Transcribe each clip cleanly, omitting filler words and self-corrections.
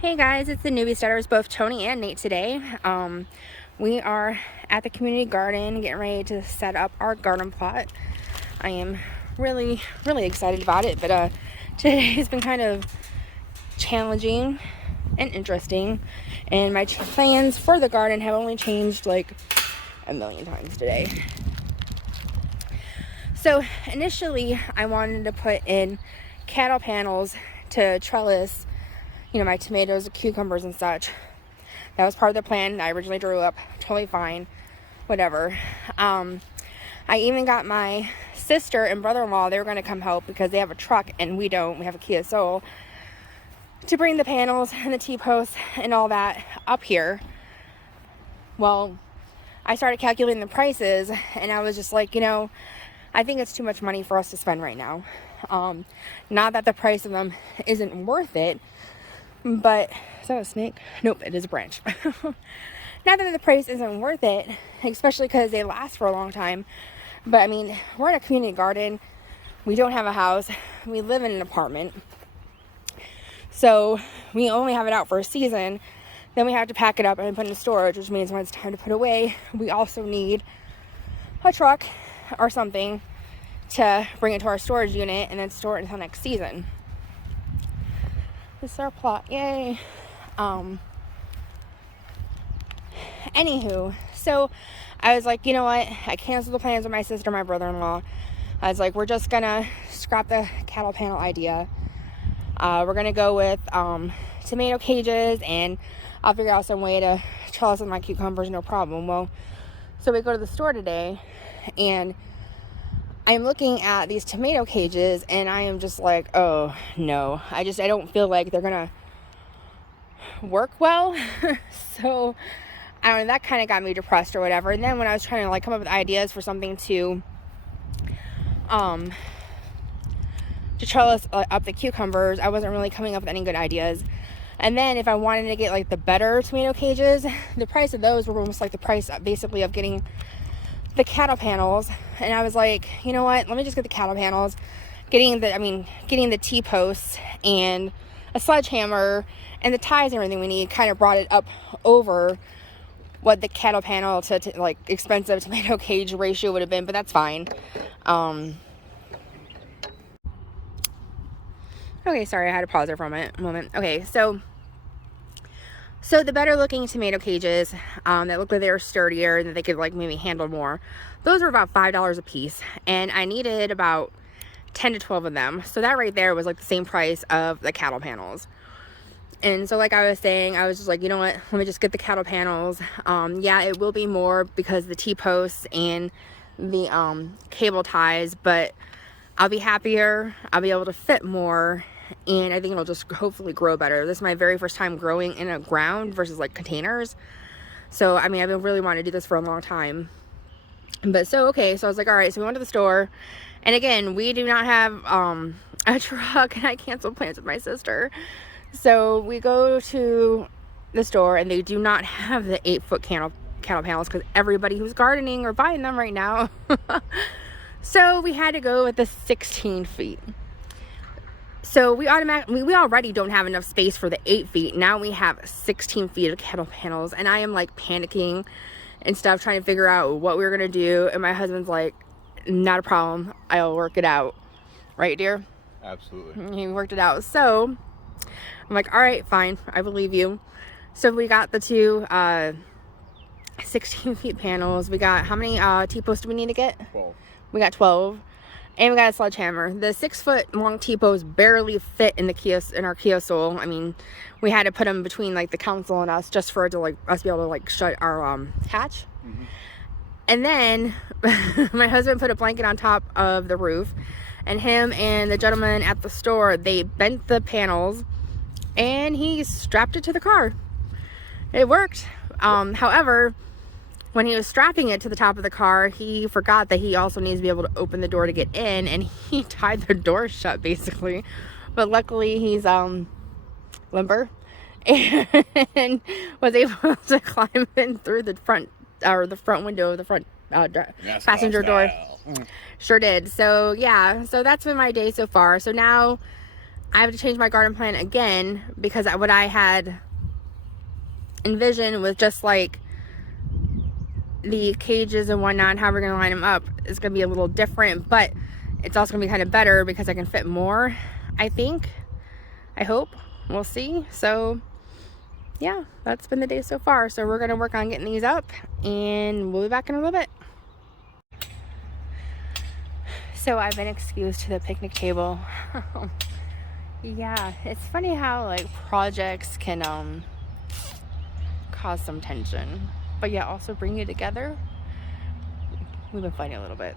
Hey guys, it's the newbie starters, both Tony and Nate today. We are at the community garden getting ready to set up our garden plot. I am really excited about it, but today has been kind of challenging and interesting, and my plans for the garden have only changed like a million times today. So initially I wanted to put in cattle panels to trellis, my tomatoes, cucumbers, and such. That was part of the plan. I originally drew up. Totally fine. Whatever. I even got my sister and brother-in-law. They were going to come help because they have a truck and we don't. We have a Kia Soul. To bring the panels and the T-posts and all that up here. Well, I started calculating the prices and I was just like, I think it's too much money for us to spend right now. Not that the price of them isn't worth it. But, is that a snake? Nope, it is a branch. Not that the price isn't worth it, especially because they last for a long time. But, I mean, we're in a community garden. We don't have a house. We live in an apartment. So, we only have it out for a season. Then we have to pack it up and put it in storage, which means when it's time to put away, we also need a truck or something to bring it to our storage unit and then store it until next season. This is our plot. Yay. Anywho, so I was like, you know what? I canceled the plans with my sister and my brother-in-law. I was like, we're just gonna scrap the cattle panel idea. We're gonna go with tomato cages, and I'll figure out some way to trellis with my cucumbers, no problem. Well, so we go to the store today, and I'm looking at these tomato cages and I am just like, oh no, I don't feel like they're gonna work well. So I don't know, that kind of got me depressed or whatever. And then when I was trying to come up with ideas for something to trellis up the cucumbers, I wasn't really coming up with any good ideas. And then if I wanted to get the better tomato cages, the price of those were almost like the price basically of getting the cattle panels. And I was like, you know what, let me just get the cattle panels. Getting the T-posts and a sledgehammer and the ties and everything we need kind of brought it up over what the cattle panel to expensive tomato cage ratio would have been, but that's fine. Okay, sorry, I had to pause there for a moment. Okay, so the better looking tomato cages that looked like they were sturdier, that they could maybe handle more, those were about $5 a piece, and I needed about 10 to 12 of them. So that right there was the same price of the cattle panels. And so I was saying, I was just like, you know what, let me just get the cattle panels. Yeah, it will be more because the T-posts and the cable ties, but I'll be happier, I'll be able to fit more, and I think it'll just hopefully grow better. This is my very first time growing in a ground versus containers. So, I've been really wanting to do this for a long time. But so I was like, all right, so we went to the store. And again, we do not have a truck, and I canceled plans with my sister. So we go to the store, and they do not have the 8-foot cattle panels because everybody who's gardening or buying them right now. So we had to go with the 16 feet. So we already don't have enough space for the 8 feet. Now we have 16 feet of cattle panels, and I am panicking and stuff, trying to figure out what we were gonna do. And my husband's like, not a problem, I'll work it out. Right, dear? Absolutely. He worked it out. So I'm like, all right, fine, I believe you. So we got the two 16 feet panels. We got, how many T-posts do we need to get? 12. We got 12. And we got a sledgehammer. The 6-foot long T-posts barely fit in our Kia Soul. We had to put them between the council and us just for it to us be able to shut our hatch. Mm-hmm. And then my husband put a blanket on top of the roof, and him and the gentleman at the store, they bent the panels and he strapped it to the car. It worked. However, when he was strapping it to the top of the car, he forgot that he also needs to be able to open the door to get in, and he tied the door shut basically. But luckily he's limber and was able to climb in through the front window of the front passenger door. Sure did. So yeah, so that's been my day so far. So now I have to change my garden plan again because what I had envisioned was just like the cages and whatnot, how we're going to line them up is going to be a little different, but it's also going to be kind of better because I can fit more, I think. I hope. We'll see. So yeah, that's been the day so far. So we're going to work on getting these up and we'll be back in a little bit. So I've been excused to the picnic table. Yeah, it's funny how like projects can cause some tension, but yeah, also bring you together. We've been fighting a little bit.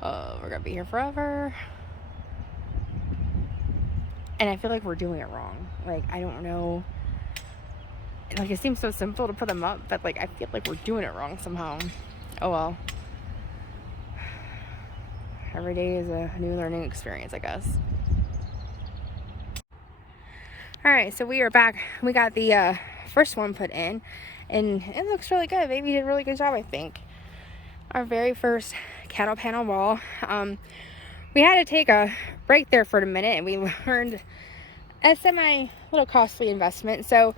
We're gonna be here forever. And I feel like we're doing it wrong. Like, I don't know. Like, it seems so simple to put them up, but like, I feel like we're doing it wrong somehow. Oh well. Every day is a new learning experience, I guess. Alright, so we are back. We got the first one put in, and it looks really good. Baby did a really good job, I think. Our very first cattle panel wall. We had to take a break there for a minute, and we learned a little costly investment. So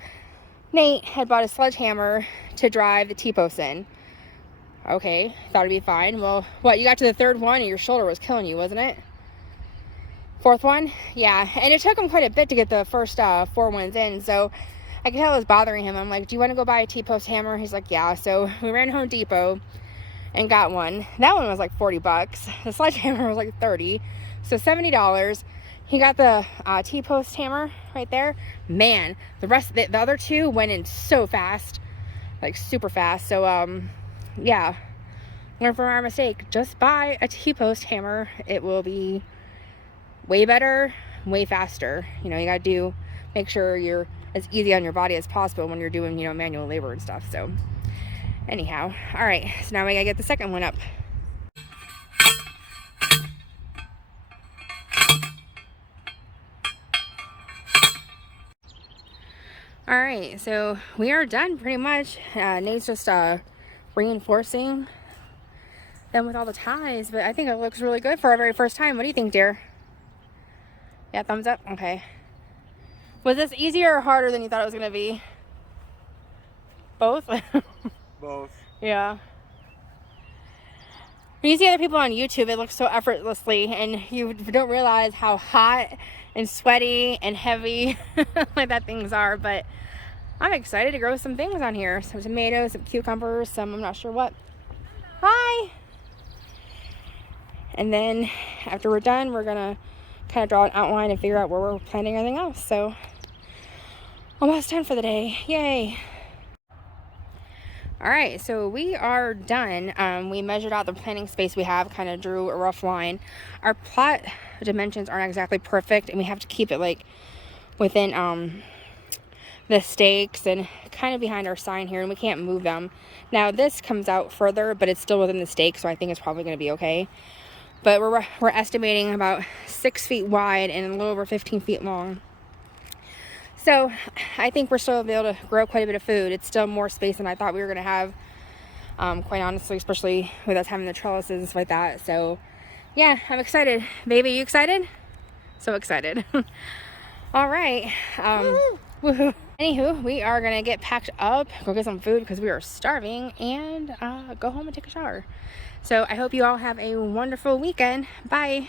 Nate had bought a sledgehammer to drive the T-posts in. Okay, thought it'd be fine. Well, what, you got to the third one and your shoulder was killing you, wasn't it? Fourth one? Yeah, and it took him quite a bit to get the first 4 ones in, so I could tell it was bothering him. I'm like, do you want to go buy a T-post hammer? He's like, yeah. So we ran to Home Depot and got one. That one was like 40 bucks. The sledgehammer was like 30, so $70. He got the T-post hammer right there. Man, the other two went in so fast, like super fast. So yeah, learn from our mistake. Just buy a T-post hammer. It will be way better, way faster. You know, you gotta make sure you're as easy on your body as possible when you're doing, you know, manual labor and stuff. So anyhow, all right, so now we gotta get the second one up. All right, so we are done pretty much. Nate's just reinforcing them with all the ties, but I think it looks really good for our very first time. What do you think, dear? Yeah, thumbs up? Okay. Was this easier or harder than you thought it was gonna be? Both? Both. Yeah. When you see other people on YouTube, it looks so effortlessly, and you don't realize how hot and sweaty and heavy like that things are. But I'm excited to grow some things on here. Some tomatoes, some cucumbers, some I'm not sure what. Hi! And then after we're done, we're gonna kind of draw an outline and figure out where we're planting everything else. So almost done for the day. Yay! All right, so we are done. We measured out the planting space we have, kind of drew a rough line. Our plot dimensions aren't exactly perfect, and we have to keep it like within the stakes and kind of behind our sign here, and we can't move them. Now this comes out further, but it's still within the stakes, so I think it's probably going to be okay. But we're estimating about 6 feet wide and a little over 15 feet long. So I think we're still able to grow quite a bit of food. It's still more space than I thought we were going to have, quite honestly, especially with us having the trellises and stuff like that. So yeah, I'm excited. Baby, you excited? So excited. All right. Woohoo. Anywho, we are going to get packed up, go get some food because we are starving, and go home and take a shower. So I hope you all have a wonderful weekend. Bye.